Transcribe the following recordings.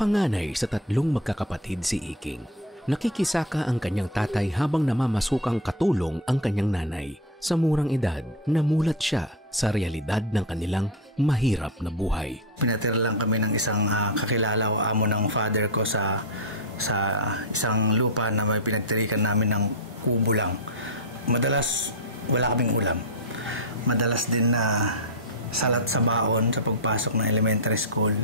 Panganay sa tatlong magkakapatid si Iking. Nakikisaka ang kanyang tatay habang namamasukang katulong ang kanyang nanay. Sa murang edad, namulat siya sa realidad ng kanilang mahirap na buhay. Pinatira lang kami ng isang kakilala o amo ng father ko sa isang lupa na may pinagtirikan namin ng kubo lang. Madalas wala kaming ulam. Madalas din na salat sa baon sa pagpasok ng elementary school.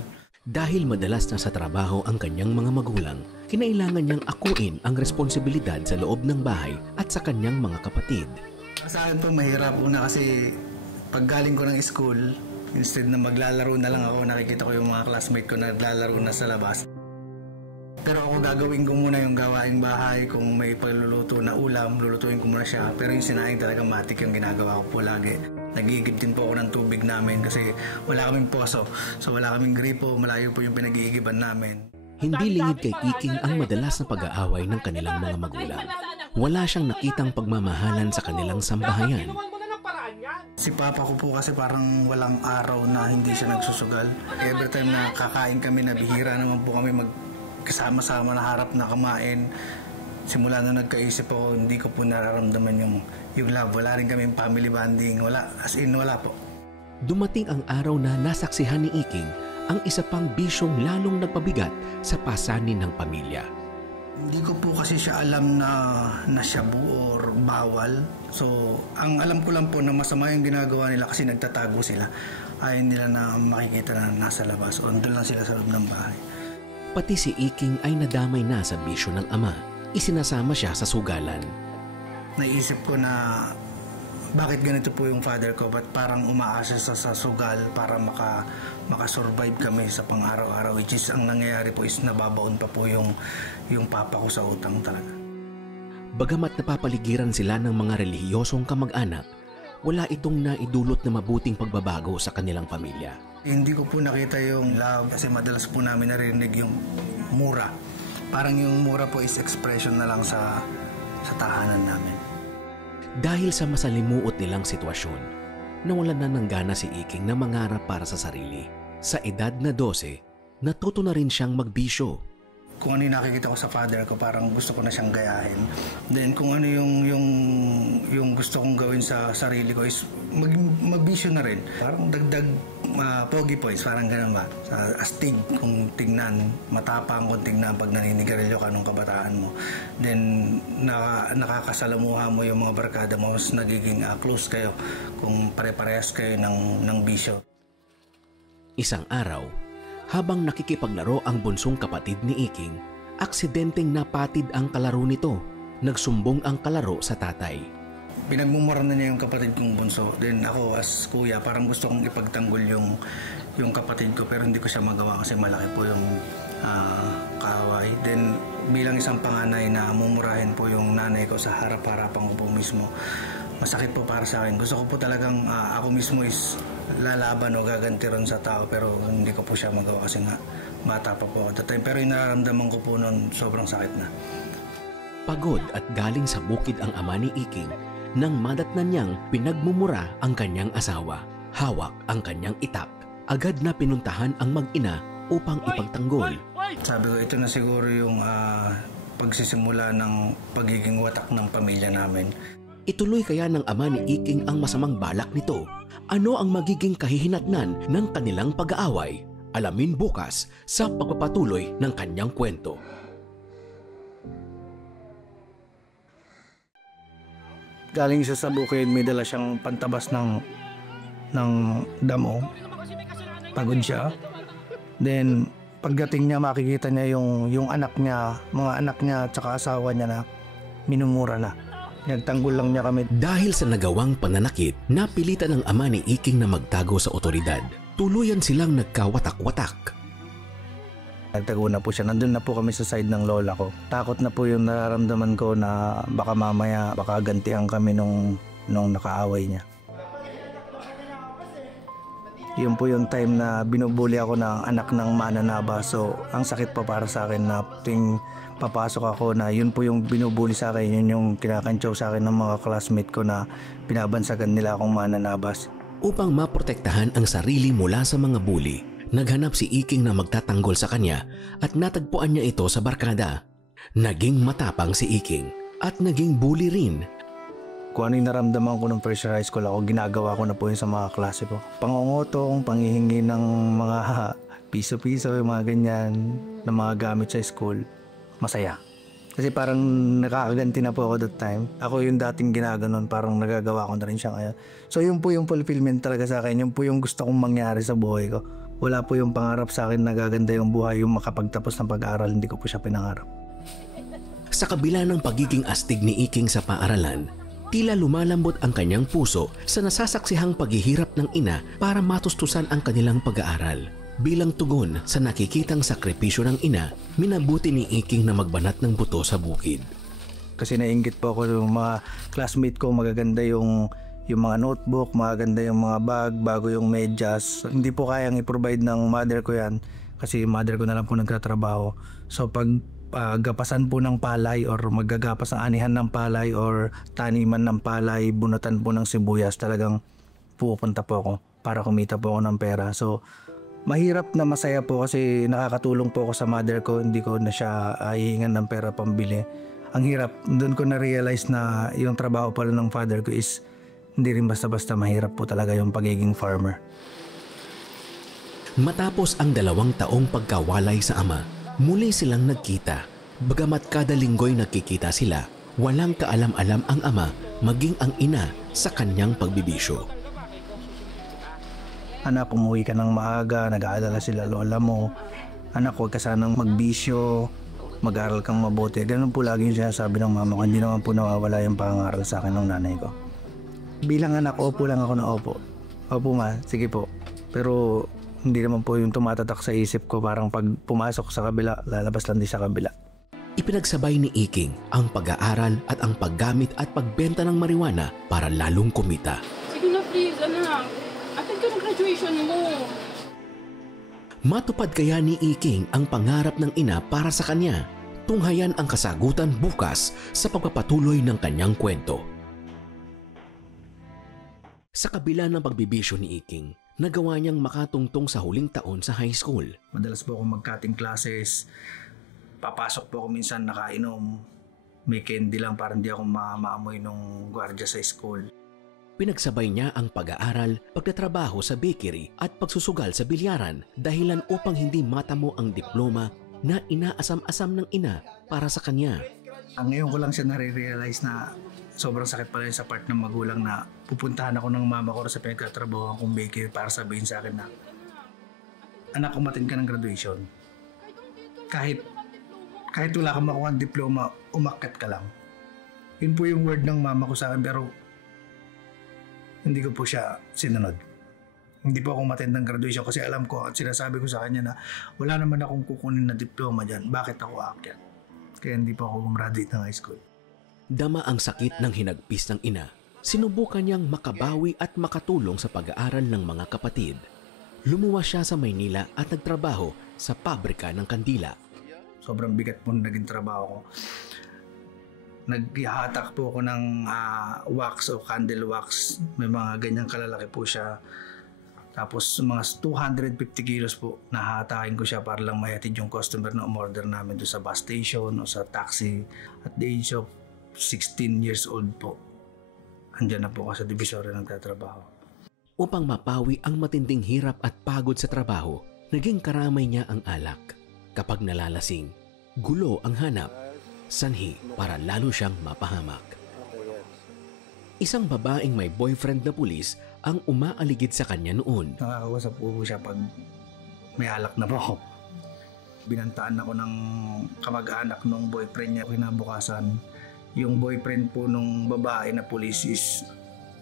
Dahil madalas na sa trabaho ang kanyang mga magulang, kinailangan niyang akuin ang responsibilidad sa loob ng bahay at sa kanyang mga kapatid. Sa akin po mahirap una kasi pag galing ko ng school, instead na maglalaro na lang ako, nakikita ko yung mga classmate ko na naglalaro na sa labas. Pero ako gagawin ko muna yung gawaing bahay, kung may pagluluto na ulam, lulutuin ko muna siya. Pero yung sinaing talaga matik yung ginagawa ko po lagi. Nag-iigib din po ako ng tubig namin kasi wala kaming poso. So wala kaming gripo, malayo po yung pinag-iigiban namin. Hindi lingid kay Iking ang madalas na pag-aaway ng kanilang mga magulang. Wala siyang nakitang pagmamahalan sa kanilang sambahayan. Si papa ko po kasi parang walang araw na hindi siya nagsusugal. Every time na kakain kami, nabihira naman po kami magkasama-sama na harap na kumain. Simula na nagkaisip ako, hindi ko po nararamdaman yung love. Wala rin kami family bonding. Wala, as in wala po. Dumating ang araw na nasaksihan ni Iking ang isa pang bisyong lalong nagpabigat sa pasanin ng pamilya. Hindi ko po kasi siya alam na shabu or bawal. So, ang alam ko lang po na masama yung ginagawa nila kasi nagtatago sila. Ayaw nila na makikita na nasa labas o doon lang sila sa loob ng bahay. Pati si Iking ay nadamay na sa bisyo ng ama. Isinasama siya sa sugalan. Naisip ko na bakit ganito po yung father ko, ba't parang umaasa sa sugal para makasurvive kami sa pang-araw-araw, which is ang nangyayari po is nababaon pa po yung papa ko sa utang talaga. Bagamat napapaligiran sila ng mga relihiyosong kamag-anak, wala itong naidulot na mabuting pagbabago sa kanilang pamilya. Hindi ko po nakita yung love kasi madalas po namin narinig yung mura. Parang yung mura po is expression na lang sa tahanan namin. Dahil sa masalimuot nilang sitwasyon, nawalan na ng gana si Iking na mangarap para sa sarili. Sa edad na 12, natuto na rin siyang magbisyo. Kung ano yung nakikita ko sa father ko, parang gusto ko na siyang gayahin. Then kung ano yung gusto kong gawin sa sarili ko is magbisyo na rin. Parang dagdag pogi points, parang ganun ba? Astig kung tingnan, matapang kung tingnan pag naninigarilyo ka nung kabataan mo. Then nakakasalamuha mo yung mga barkada mo, mas nagiging close kayo kung pare-parehas kayo ng bisyo. Isang araw, habang nakikipaglaro ang bunsong kapatid ni Iking, aksidenteng napatid ang kalaro nito. Nagsumbong ang kalaro sa tatay. Pinagmumura na niya yung kapatid kong bunso. Then ako as kuya, parang gusto kong ipagtanggol yung kapatid ko, pero hindi ko siya magawa kasi malaki po yung kaaway. Then bilang isang panganay na mumurahin po yung nanay ko sa harap-harapan ko po mismo, masakit po para sa akin. Gusto ko po talagang ako mismo is lalaban o gaganti ron sa tao, pero hindi ko po siya magawa kasi nga bata pa po at the time. Pero yung nararamdaman ko po noon, sobrang sakit na. Pagod at galing sa bukid ang ama ni Iking nang madatnan niyang pinagmumura ang kanyang asawa. Hawak ang kanyang itak. Agad na pinuntahan ang mag-ina upang ipagtanggol. Sabi ko, ito na siguro yung pagsisimula ng pagiging watak ng pamilya namin. Ituloy kaya ng ama ni Iking ang masamang balak nito? Ano ang magiging kahihinatnan ng kanilang pag-aaway? Alamin bukas sa pagpapatuloy ng kanyang kwento. Galing siya sa bukid, may dala siyang pantabas ng damo. Pagod siya. Then pagdating niya, makikita niya yung anak niya, mga anak niya at saka asawa niya na minumura na. Nagtanggol lang niya kami. Dahil sa nagawang pananakit, napilitan ng ama ni Iking na magtago sa otoridad. Tuluyan silang nagkawatak-watak. Nagtago na po siya. Nandun na po kami sa side ng lola ko. Takot na po yung nararamdaman ko na baka mamaya, baka gantihan kami nung nakaaway niya. Yun po yung time na binubuli ako ng anak ng mananaba. So, ang sakit pa para sa akin na ting papasok ako na yun po yung binubuli sa akin. Yun yung kinakantsaw sa akin ng mga classmate ko na pinabansagan nila akong mananabas. Upang maprotektahan ang sarili mula sa mga bully, Naghanap si Iking na magtatanggol sa kanya at natagpuan niya ito sa barkada. Naging matapang si Iking at naging bully rin. Kung ano yung naramdaman ko nung first year high school ako, ginagawa ko na po yun sa mga klase ko. Pangungutong, panghihingi ng mga piso-piso, yung mga ganyan, na mga gamit sa school. Masaya. Kasi parang nakakaganti na po ako that time. Ako yung dating ginaganon, parang nagagawa ko na rin siya ngayon. So yun po yung fulfillment talaga sa akin. Yun po yung gusto kong mangyari sa buhay ko. Wala po yung pangarap sa akin na gaganda yung buhay, yung makapagtapos ng pag-aaral, hindi ko po siya pinangarap. Sa kabila ng pagiging astig ni Iking sa paaralan, tila lumalambot ang kanyang puso sa nasasaksihang paghihirap ng ina para matustusan ang kanilang pag-aaral. Bilang tugon sa nakikitang sakripisyo ng ina, minabuti ni Iking na magbanat ng buto sa bukid. Kasi nainggit po ako yung mga classmate ko, magaganda yung mga notebook, magaganda yung mga bag, bago yung medyas. Hindi po kayang i-provide ng mother ko yan kasi mother ko na lang po nagtatrabaho. So pag gapasan po ng palay or maggagapas ng anihan ng palay or taniman ng palay, bunatan po ng sibuyas, talagang pupunta po ako para kumita po ako ng pera. So mahirap na masaya po kasi nakakatulong po ako sa mother ko, hindi ko na siya hihingan ng pera pambili. Ang hirap, doon ko na-realize na yung trabaho pala ng father ko is hindi rin basta-basta, mahirap po talaga yung pagiging farmer. Matapos ang 2 taong pagkawalay sa ama, muli silang nagkita. Bagamat kada linggo'y nagkikita sila, walang kaalam-alam ang ama maging ang ina sa kanyang pagbibisyo. Anak, umuwi ka ng maaga, nag-aalala sila lola mo. Anak, huwag ka sanang magbisyo, mag-aral kang mabuti. Ganun po lagi yung sinasabi ng mama ko, hindi naman po nawawala yung pangaral sa akin ng nanay ko. Bilang anak, opo lang ako na opo. Opo ma, sige po. Pero hindi naman po yung tumatatak sa isip ko, parang pag pumasok sa kabila, lalabas lang din sa kabila. Ipinagsabay ni Iking ang pag-aaral at ang paggamit at pagbenta ng marijuana para lalong kumita. Sige na please, anak. Attend ka ng graduation mo. Matupad kaya ni Iking ang pangarap ng ina para sa kanya? Tunghayan ang kasagutan bukas sa pagpapatuloy ng kanyang kwento. Sa kabila ng pagbibisyo ni Iking, nagawa niyang makatungtong sa huling taon sa high school. Madalas po ako mag-cutting classes. Papasok po ako minsan nakainom. May candy lang para hindi ako maamoy nung gwardiya sa school. Pinagsabay niya ang pag-aaral, pagtatrabaho sa bakery at pagsusugal sa bilyaran dahilan upang hindi matamo ang diploma na inaasam-asam ng ina para sa kanya. Ngayon ko lang siya nare-realize na sobrang sakit pala yun sa part ng magulang na pupuntahan ako ng mama ko sa pinagtatrabaho kong bakery para sabihin sa akin na, anak, umattend ka ng graduation. Kahit wala kang makuha ng diploma, umakyat ka lang. Yun po yung word ng mama ko sa akin, pero hindi ko po siya sinunod. Hindi po ako umattend ng graduation kasi alam ko at sinasabi ko sa kanya na wala naman akong kukunin na diploma dyan. Bakit ako aakyat? Kaya hindi po ako gumraduate ng high school. Dama ang sakit ng hinagpis ng ina. Sinubukan niyang makabawi at makatulong sa pag-aaral ng mga kapatid. Lumuwas siya sa Maynila at nagtrabaho sa pabrika ng kandila. Sobrang bigat po naging trabaho ko. Naghahatak po ako ng wax o candle wax. May mga ganyang kalalaki po siya. Tapos mga 250 kilos po, nahahatakin ko siya para lang mayatid yung customer na umorder namin doon sa bus station o sa taxi. At the age of 16 years old po, andyan na po ako sa Divisoria nagtatrabaho. Upang mapawi ang matinding hirap at pagod sa trabaho, naging karamay niya ang alak. Kapag nalalasing, gulo ang hanap, sanhi para lalo siyang mapahamak. Isang babaeng may boyfriend na pulis ang umaaligid sa kanya noon. Nakakausap po siya pag may alak na po ako. Binantaan ako ng kamag-anak nung boyfriend niya kinabukasan. Yung boyfriend po nung babae na pulis is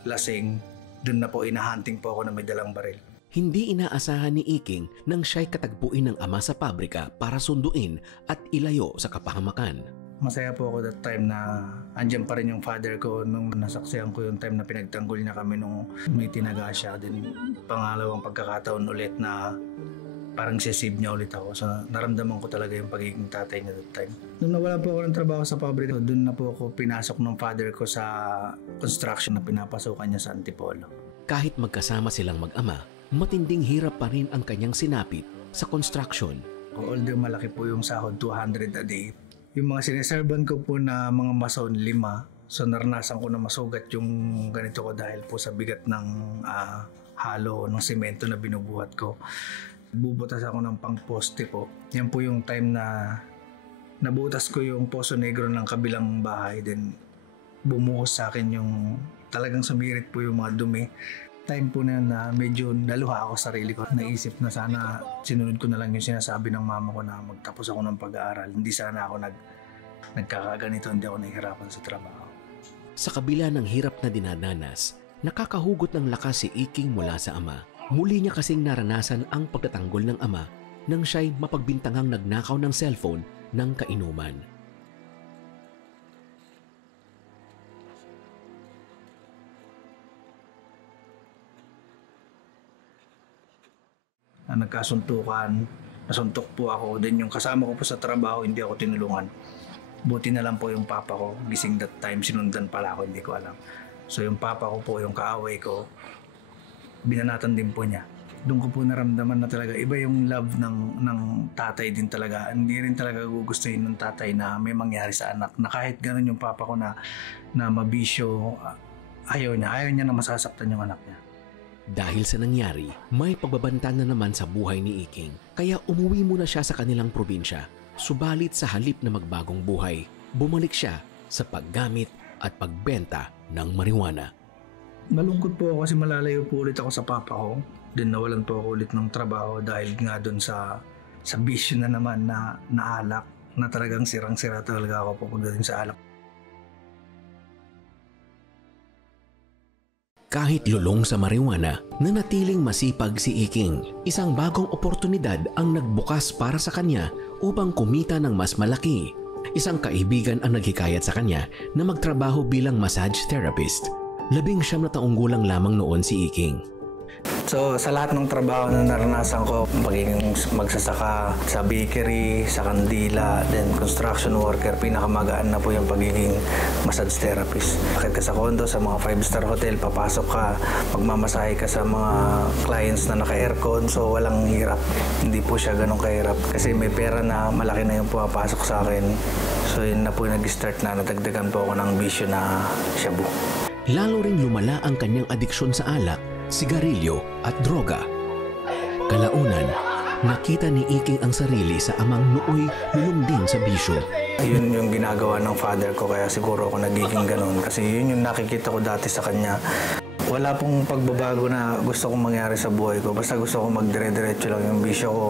lasing. Doon na po inahunting po ako na may dalang baril. Hindi inaasahan ni Iking nang siya'y katagpuin ng ama sa pabrika para sunduin at ilayo sa kapahamakan. Masaya po ako that time na andyan pa rin yung father ko nung nasaksihan ko yung time na pinagtanggol niya kami nung may tinaga siya. Then pangalawang pagkakataon ulit na parang sisave niya ulit ako. So naramdaman ko talaga yung pagiging tatay niya that time. Nung nawala po ako ng trabaho sa pabrika, doon na po ako pinasok ng father ko sa construction na pinapasokan niya sa Antipolo. Kahit magkasama silang mag-ama, matinding hirap pa rin ang kanyang sinapit sa construction. Although malaki po yung sahod, 200 a day, yung mga sineserban ko po na mga mason, 5. So naranasan ko na masugat yung ganito ko dahil po sa bigat ng halo ng semento na binubuhat ko. Bubutas ako ng pangposte po. Yan po yung time na nabutas ko yung Poso Negro ng kabilang bahay. Then bumuhos sa akin yung talagang sumirit po yung mga dumi. Time po na yun na medyo naluha ako sa sarili ko. Naisip na sana sinunod ko na lang yung sinasabi ng mama ko na magtapos ako ng pag-aaral. Hindi sana ako nagkakaganito, hindi ako nahihirapan sa trabaho. Sa kabila ng hirap na dinadanas, nakakahugot ng lakas si Iking mula sa ama. Muli niya kasing naranasan ang pagtatanggol ng ama nang siya'y mapagbintangang nagnakaw ng cellphone ng kainuman. Nagkasuntukan, nasuntok po ako. Then yung kasama ko po sa trabaho, hindi ako tinulungan. Buti na lang po yung papa ko, gising that time, sinundan pala ako, hindi ko alam. So yung papa ko po, yung kaaway ko, binanatan din po niya. Doon ko po naramdaman na talaga, iba yung love ng tatay din talaga. Hindi rin talaga gugustuhin ng tatay na may mangyari sa anak. Na kahit ganun yung papa ko na mabisyo, ayaw niya na masasaktan yung anak niya. Dahil sa nangyari, may pagbabanta na naman sa buhay ni Iking, kaya umuwi muna siya sa kanilang probinsya. Subalit sa halip na magbagong buhay, bumalik siya sa paggamit at pagbenta ng marijuana. Malungkot po ako kasi malalayo po ulit ako sa papa ko. Then nawalan po ako ulit ng trabaho dahil nga doon sa bisyo na naman na alak, na talagang sirang-sira talaga ako pagdating sa alak. Kahit lulong sa marijuana, nanatiling masipag si Iking. Isang bagong oportunidad ang nagbukas para sa kanya upang kumita ng mas malaki. Isang kaibigan ang naghikayat sa kanya na magtrabaho bilang massage therapist. 19 na taong gulang lamang noon si Iking. So sa lahat ng trabaho na naranasan ko, magiging magsasaka sa bakery, sa kandila, then construction worker, pinakamagaan na po yung pagiging massage therapist. Bakit ka sa condo, sa mga 5-star hotel, papasok ka, magmamasahe ka sa mga clients na naka-aircon, so walang hirap. Hindi po siya ganun kahirap kasi may pera na malaki na yung pumapasok sa akin. So yun na po nag-start na nadagdagan po ako ng bisyo na shabu. Lalo ring lumala ang kanyang adiksyon sa alak, sigarilyo at droga. Kalaunan, nakita ni Iking ang sarili sa amang nooy lulong din sa bisyo. Yun yung ginagawa ng father ko kaya siguro ako nagiging ganun kasi yun yung nakikita ko dati sa kanya. Wala pong pagbabago na gusto kong mangyari sa buhay ko. Basta gusto kong magdire-diretso lang yung bisyo ko.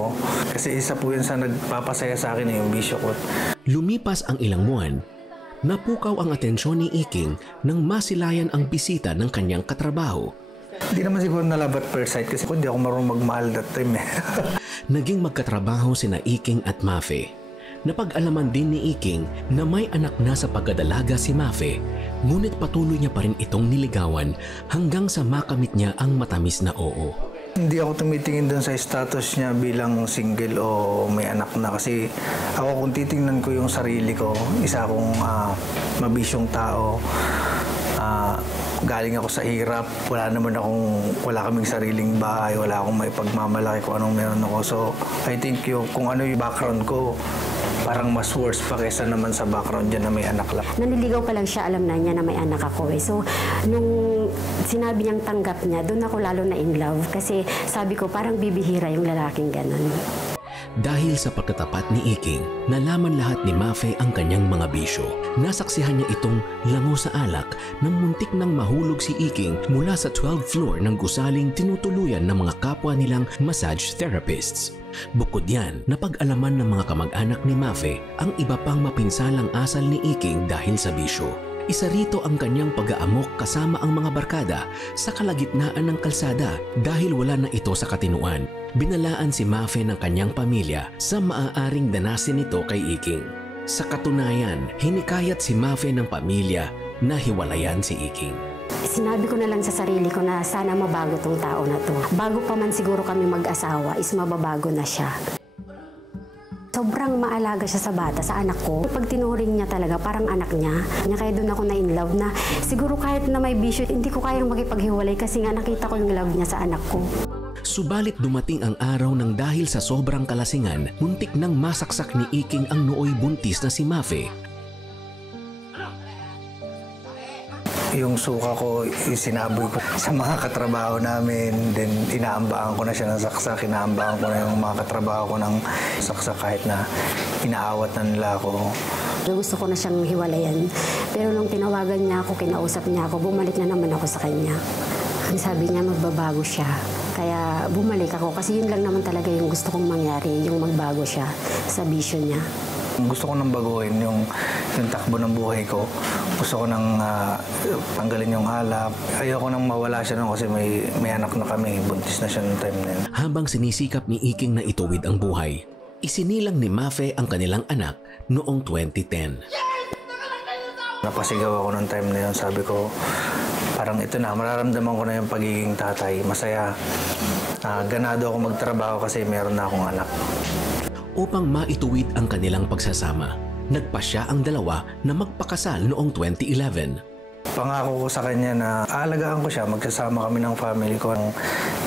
Kasi isa po yun sa nagpapasaya sa akin yung bisyo ko. Lumipas ang ilang buwan, napukaw ang atensyon ni Iking nang masilayan ang bisita ng kanyang katrabaho. Hindi naman siguro na love at first sight kasi hindi ako marunong magmahal that time eh. Naging magkatrabaho sina Iking at Mafe. Napag-alaman din ni Iking na may anak na sa pagdadalaga si Mafe, ngunit patuloy niya pa rin itong niligawan hanggang sa makamit niya ang matamis na oo. Hindi ako tumitingin doon sa status niya bilang single o may anak na kasi ako kung titingnan ko yung sarili ko, isa akong mabisyong tao. Galing ako sa hirap, wala kaming sariling bahay, wala akong may pagmamalaki kung anong meron ako. So, I think kung ano yung background ko, parang mas worse pa kaysa naman sa background dyan na may anak lang. Naniligaw pa lang siya, alam na niya na may anak ako eh. So, nung sinabi niyang tanggap niya, doon ako lalo na in love. Kasi sabi ko, parang bibihira yung lalaking ganun. Dahil sa pagkatapat ni Iking, nalaman lahat ni Mafe ang kanyang mga bisyo. Nasaksihan niya itong lango sa alak nang muntik nang mahulog si Iking mula sa 12th floor ng gusaling tinutuluyan ng mga kapwa nilang massage therapists. Bukod yan, napag-alaman ng mga kamag-anak ni Mafe ang iba pang mapinsalang asal ni Iking dahil sa bisyo. Isa rito ang kanyang pag-aamok kasama ang mga barkada sa kalagitnaan ng kalsada dahil wala na ito sa katinuan. Binalaan si Mafe ng kanyang pamilya sa maaaring danasin nito kay Iking. Sa katunayan, hinikayat si Mafe ng pamilya na hiwalayan si Iking. Sinabi ko na lang sa sarili ko na sana mabago tong tao na to. Bago pa man siguro kami mag-asawa is mababago na siya. Sobrang maalaga siya sa bata, sa anak ko. Pag tinuring niya talaga, parang anak niya. Kaya doon ako na-in love na siguro kahit na may bisyo, hindi ko kayang makipaghiwalay kasi nga nakita ko yung love niya sa anak ko. Subalit dumating ang araw nang dahil sa sobrang kalasingan, muntik nang masaksak ni Iking ang nooy buntis na si Mafe. Yung suka ko, sinaboy ko sa mga katrabaho namin. Then inaambaan ko na siya ng saksak, inaambaan ko na yung mga katrabaho ko ng saksak kahit na inaawat na nila ako. Gusto ko na siyang hiwalayan. Pero nung tinawagan niya ako, kinausap niya ako, bumalik na naman ako sa kanya. Ang sabi niya, magbabago siya. Kaya bumalik ako kasi yun lang naman talaga yung gusto kong mangyari, yung magbago siya sa vision niya. Gusto ko nang baguhin yung takbo ng buhay ko. Gusto ko nang tanggalin yung alak. Ayoko nang mawala siya nun kasi may anak na kami. Buntis na siya noong time na yun. Habang sinisikap ni Iking na ituwid ang buhay, isinilang ni Mafe ang kanilang anak noong 2010. Napasigaw ako noong time na yun. Sabi ko, parang ito na, mararamdaman ko na yung pagiging tatay. Masaya. Ganado ako magtrabaho kasi meron na akong anak. Upang maituwid ang kanilang pagsasama, nagpasya ang dalawa na magpakasal noong 2011. Pangako ko sa kanya na aalagaan ko siya, magsasama kami ng family ko,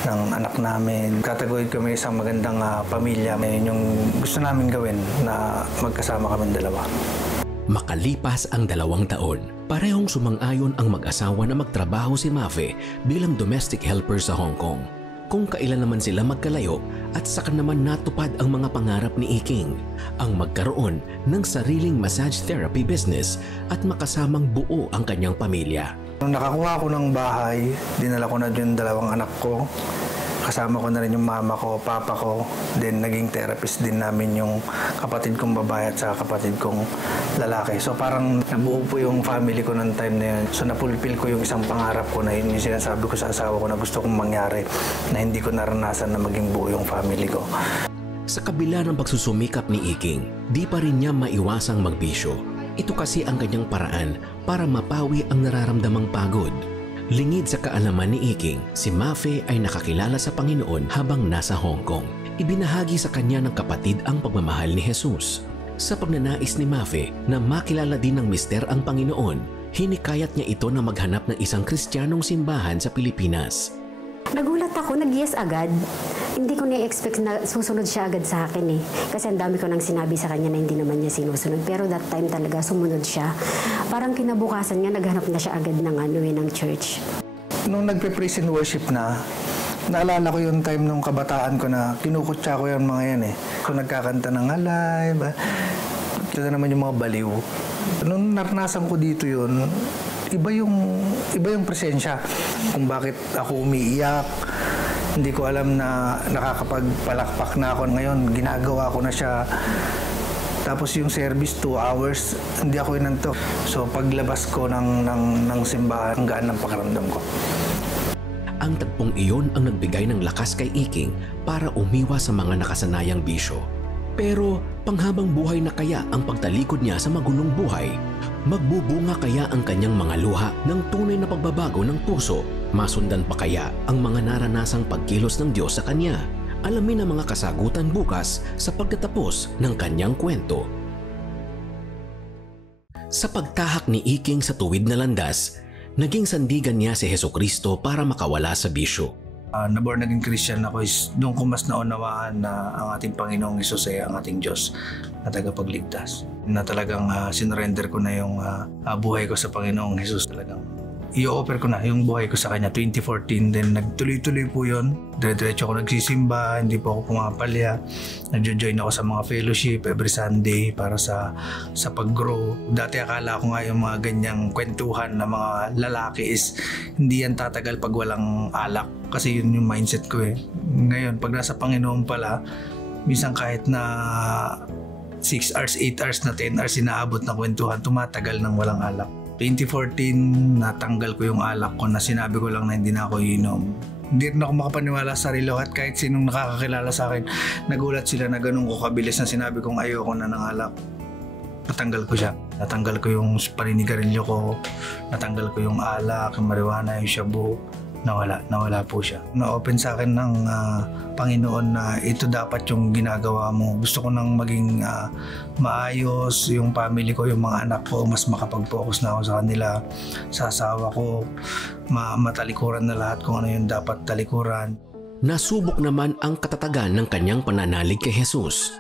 ng anak namin. Tataguyod kami isang magandang pamilya. Yun yung gusto namin gawin na magkasama kami dalawa. Makalipas ang 2 taon, parehong sumang-ayon ang mag-asawa na magtrabaho si Mafe bilang domestic helper sa Hong Kong. Kung kailan naman sila magkalayo at saka naman natupad ang mga pangarap ni Iking, ang magkaroon ng sariling massage therapy business at makasamang buo ang kanyang pamilya. Nung nakakuha ko ng bahay, dinala ko na yung 2 anak ko. Kasama ko na rin yung mama ko, papa ko. Then naging therapist din namin yung kapatid kong babae at sa kapatid kong lalaki. So parang nabuo po yung family ko ng time na yun. So napulpil ko yung isang pangarap ko na yun yung sinasabi ko sa asawa ko na gusto kong mangyari na hindi ko naranasan na maging buo yung family ko. Sa kabila ng pagsusumikap ni Iking, di pa rin niya maiwasang magbisyo. Ito kasi ang kanyang paraan para mapawi ang nararamdamang pagod. Lingid sa kaalaman ni Iking, si Mafe ay nakakilala sa Panginoon habang nasa Hong Kong. Ibinahagi sa kanya ng kapatid ang pagmamahal ni Jesus. Sa pagnanais ni Mafe na makilala din ng mister ang Panginoon, hinikayat niya ito na maghanap ng isang Kristiyanong simbahan sa Pilipinas. Nagulat ako, nag-yes agad. Hindi ko na-expect na susunod siya agad sa akin eh. Kasi ang dami ko nang sinabi sa kanya na hindi naman niya sinusunod. Pero that time talaga sumunod siya. Parang kinabukasan niya, naghanap na siya agad ng church. Nung nagpe-praise and worship na, naalala ko yung time nung kabataan ko na kinukutsa ko yung mga yan eh. So nagkakanta ng alive, ito na naman yung mga baliw. Nung naranasan ko dito yun, iba yung presensya. Kung bakit ako umiiyak, hindi ko alam na nakakapagpalakpak na ako. Ngayon, ginagawa ko na siya. Tapos yung service, 2 hours, hindi ako inantok. So paglabas ko ng simbahan, ang gaan ng pakiramdam ko. Ang tagpong iyon ang nagbigay ng lakas kay Iking para umiwas sa mga nakasanayang bisyo. Pero panghabang buhay na kaya ang pagtalikod niya sa magulong buhay? Magbubunga kaya ang kanyang mga luha ng tunay na pagbabago ng puso? Masundan pa kaya ang mga naranasang pagkilos ng Diyos sa kanya? Alamin ang mga kasagutan bukas sa pagtatapos ng kanyang kwento. Sa pagtahak ni Iking sa tuwid na landas, naging sandigan niya si Hesukristo para makawala sa bisyo. Na-born naging Christian ako is doon ko mas naunawaan na ang ating Panginoong Hesus ay ang ating Diyos na tagapagligtas. Na talagang sinurrender ko na yung buhay ko sa Panginoong Hesus. Talagang i-offer ko na yung buhay ko sa Kanya 2014. Then nagtuloy-tuloy po yun. Dire-diretso ako nagsisimba, hindi po ako pumapalya. Nag-join ako sa mga fellowship every Sunday para sa pag-grow. Dati akala ko nga yung mga ganyang kwentuhan na mga lalaki is hindi yan tatagal pag walang alak. Kasi yun yung mindset ko eh. Ngayon, pag nasa Panginoon pala, minsan kahit na 6 hours, 8 hours na 10 hours inaabot na kwentuhan, tumatagal ng walang alak. 2014, natanggal ko yung alak ko na sinabi ko lang na hindi na ako iinom. Hindi rin ako makapaniwala sa sarili ko at kahit sinong nakakakilala sa akin, nagulat sila na ganun ko kabilis na sinabi kong ayoko na ng alak. Natanggal ko siya. Natanggal ko yung paninigarilyo ko, natanggal ko yung alak, yung marijuana, yung shabu. Nawala po siya. Na-open sa akin ng Panginoon na ito dapat yung ginagawa mo. Gusto ko nang maging maayos yung family ko, yung mga anak ko, mas makapag-focus na ako sa kanila, sa asawa ko, matalikuran na lahat kung ano yung dapat talikuran. nasubok naman ang katatagan ng kanyang pananalig kay Jesus.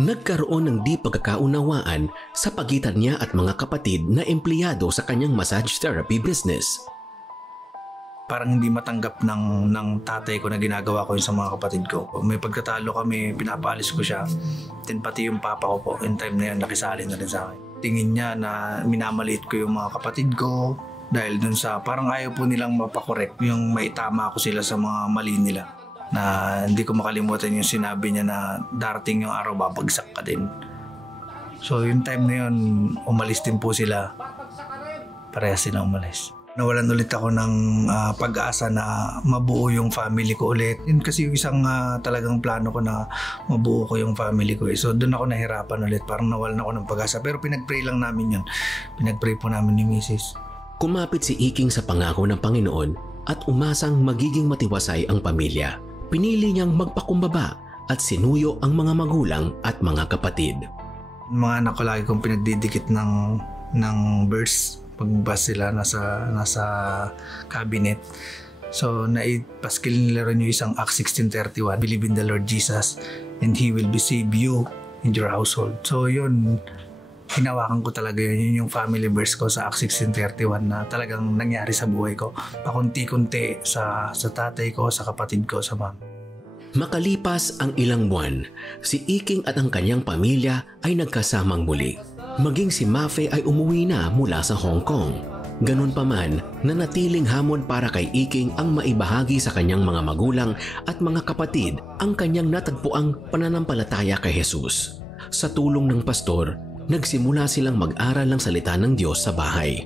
Nagkaroon ng di pagkakaunawaan sa pagitan niya at mga kapatid na empleyado sa kanyang massage therapy business. Parang hindi matanggap ng tatay ko na ginagawa ko yun sa mga kapatid ko. May pagkatalo kami, pinapaalis ko siya. Then pati yung papa ko po, in time na yan, nakisali na rin sa akin. Tingin niya na minamaliit ko yung mga kapatid ko dahil dun sa parang ayaw po nilang mapakorek yung maitama ko sila sa mga mali nila. Na hindi ko makalimutan yung sinabi niya na darating yung araw babagsak ka din. So yung time na yun, umalis din po sila. Parehas sila umalis. Nawalan ulit ako ng pag-asa na mabuo yung family ko ulit. Yun kasi yung isang talagang plano ko na mabuo ko yung family ko. So doon ako nahirapan ulit. Parang nawalan ako ng pag-asa. Pero pinag-pray lang namin yun. Pinag-pray po namin ni Mrs. Kumapit si Iking sa pangako ng Panginoon at umasang magiging matiwasay ang pamilya. Pinili niyang magpakumbaba at sinuyo ang mga magulang at mga kapatid. Mga anak ko lagi kong pinagdidikit ng verse. Pagbas sila nasa cabinet. So naipaskil nila rin yung isang Acts 16:31. Believe in the Lord Jesus and He will save you and your household. So yun, hinawakan ko talaga yun yung family verse ko sa Acts 16:31 na talagang nangyari sa buhay ko. Pakunti-kunti sa tatay ko, sa kapatid ko, sa mama. Makalipas ang ilang buwan, si Iking at ang kanyang pamilya ay nagkasamang muli. Maging si Mafe ay umuwi na mula sa Hong Kong. Ganun pa man, nanatiling hamon para kay Iking ang maibahagi sa kanyang mga magulang at mga kapatid ang kanyang natagpuang pananampalataya kay Jesus. Sa tulong ng pastor, nagsimula silang mag-aral ng salita ng Diyos sa bahay.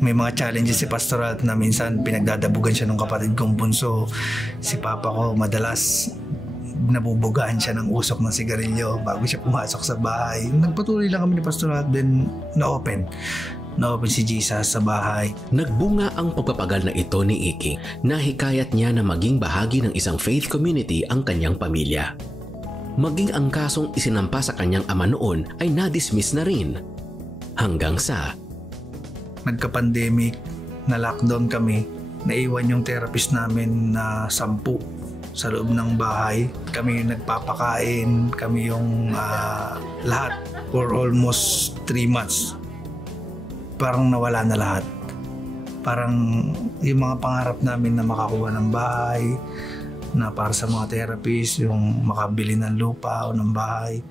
May mga challenges si Pastoral na minsan pinagdadabugan siya ng kapatid kong bunso. Si Papa ko madalas nabubugaan siya ng usok ng sigarilyo bago siya pumasok sa bahay. Nagpatuloy lang kami ni Pastoral, then na-open si Jesus sa bahay. Nagbunga ang pagpapagal na ito ni Iking. Nahikayat niya na maging bahagi ng isang faith community ang kanyang pamilya. Maging ang kasong isinampa sa kanyang ama noon ay na-dismiss na rin. Hanggang sa nagka-pandemic, na lockdown kami, naiwan yung therapist namin na 10 sa loob ng bahay. Kami yung nagpapakain, kami yung lahat for almost 3 months. Parang nawala na lahat. Parang yung mga pangarap namin na makakuha ng bahay, na para sa mga therapist, yung makabili ng lupa o ng bahay,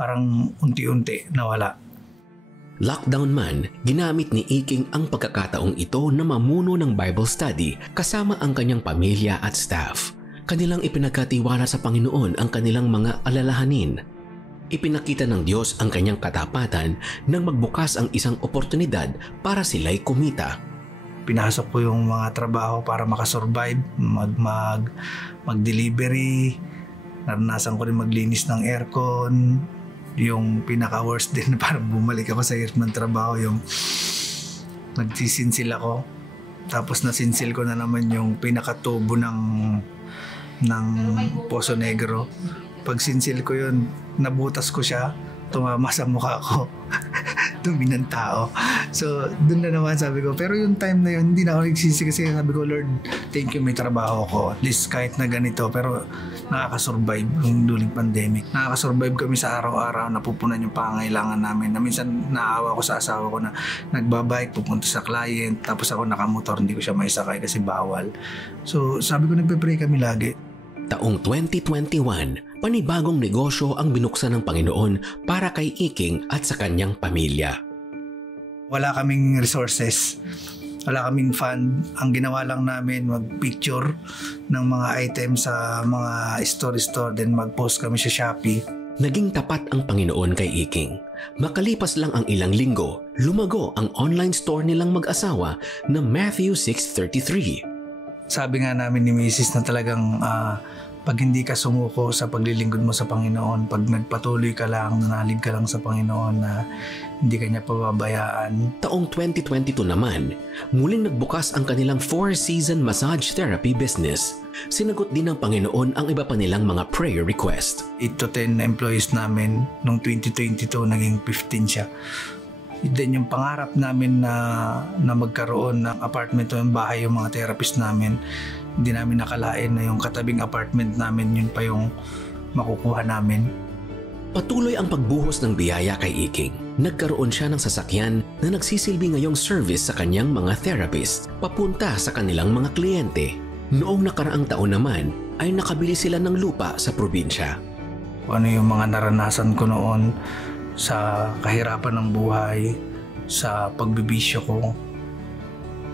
parang unti-unti nawala. Lockdown man, ginamit ni Iking ang pagkakataong ito na mamuno ng Bible study kasama ang kanyang pamilya at staff. Kanilang ipinagkatiwala sa Panginoon ang kanilang mga alalahanin. Ipinakita ng Diyos ang kanyang katapatan nang magbukas ang isang oportunidad para sila'y kumita. Pinasok ko yung mga trabaho para makasurvive, mag-delivery, naranasan ko rin maglinis ng aircon. Yung pinaka-worst din para bumalik ako sa hirap ng trabaho, yung nagsisinsil ako. Tapos nasinsil ko na naman yung pinakatubo ng Poso Negro. Pag sinsil ko yun, nabutas ko siya, tumama sa mukha ko. Dumi ng tao. So, dun na naman sabi ko. Pero yung time na yun, hindi na ako nagsisi kasi sabi ko, Lord, thank you, may trabaho ko. At least kahit na ganito, pero nakakasurvive yung during pandemic. Nakakasurvive kami sa araw-araw, napupunan yung pangailangan namin. Na minsan naawa ko sa asawa ko na nagbabike, pupunta sa client, tapos ako nakamotor, hindi ko siya maisakay kasi bawal. So, sabi ko, nagpe-pray kami lagi. Taong 2021, panibagong negosyo ang binuksan ng Panginoon para kay Iking at sa kanyang pamilya. Wala kaming resources, wala kaming fund. Ang ginawa lang namin, mag-picture ng mga items sa mga store, then mag-post kami sa Shopee. Naging tapat ang Panginoon kay Iking. Makalipas lang ang ilang linggo, lumago ang online store nilang mag-asawa na Matthew 6:33. Sabi nga namin ni Mrs. na talagang pag hindi ka sumuko sa paglilingkod mo sa Panginoon, pag nagpatuloy ka lang, nanalig ka lang sa Panginoon na hindi ka niya pababayaan. Taong 2022 naman, muling nagbukas ang kanilang 4-season massage therapy business. Sinagot din ng Panginoon ang iba pa nilang mga prayer request. 8 to 10 employees namin, noong 2022 naging 15 siya. Then yung pangarap namin na magkaroon ng apartment o yung bahay yung mga therapist namin, hindi namin nakalain na yung katabing apartment namin yun pa yung makukuha namin. Patuloy ang pagbuhos ng biyaya kay Iking. Nagkaroon siya ng sasakyan na nagsisilbi ngayong service sa kanyang mga therapist papunta sa kanilang mga kliyente. Noong nakaraang taon naman ay nakabili sila ng lupa sa probinsya. Ano yung mga naranasan ko noon sa kahirapan ng buhay, sa pagbibisyo ko,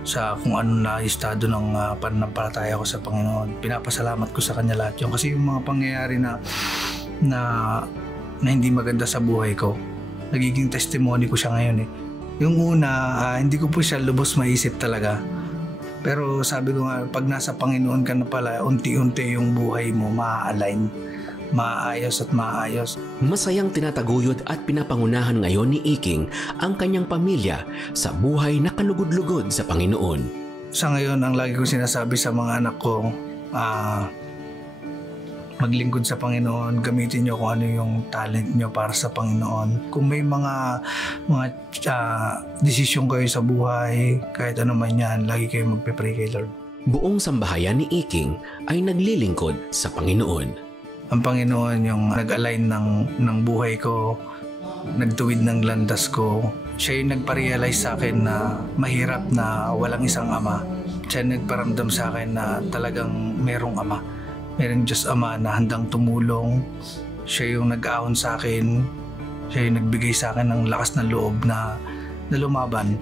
sa kung ano na estado ng pananampalataya ko sa Panginoon. Pinapasalamat ko sa Kanya lahat yun. Kasi yung mga pangyayari na hindi maganda sa buhay ko, nagiging testimony ko siya ngayon eh. Yung una, hindi ko po siya lubos maisip talaga. Pero sabi ko nga, pag nasa Panginoon ka na pala, unti-unti yung buhay mo maa-align, maayos at maayos. Masayang tinataguyod at pinapangunahan ngayon ni Iking ang kanyang pamilya sa buhay na kalugod-lugod sa Panginoon. Sa ngayon, ang lagi ko sinasabi sa mga anak ko, maglingkod sa Panginoon, gamitin nyo kung ano yung talent nyo para sa Panginoon. Kung may mga desisyon kayo sa buhay, kahit ano man yan, lagi kayo magpe-pray kay Lord. Buong sambahayan ni Iking ay naglilingkod sa Panginoon. Ang Panginoon yung nag-align ng buhay ko, nagtuwid ng landas ko. Siya yung nagpa-realize sa akin na mahirap na walang isang ama. Siya yung nagparamdam sa akin na talagang merong ama. Merong Diyos Ama na handang tumulong. Siya yung nag-aon sa akin. Siya yung nagbigay sa akin ng lakas ng loob na lumaban.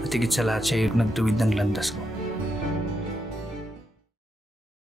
At higit sa lahat, siya yung nagtuwid ng landas ko.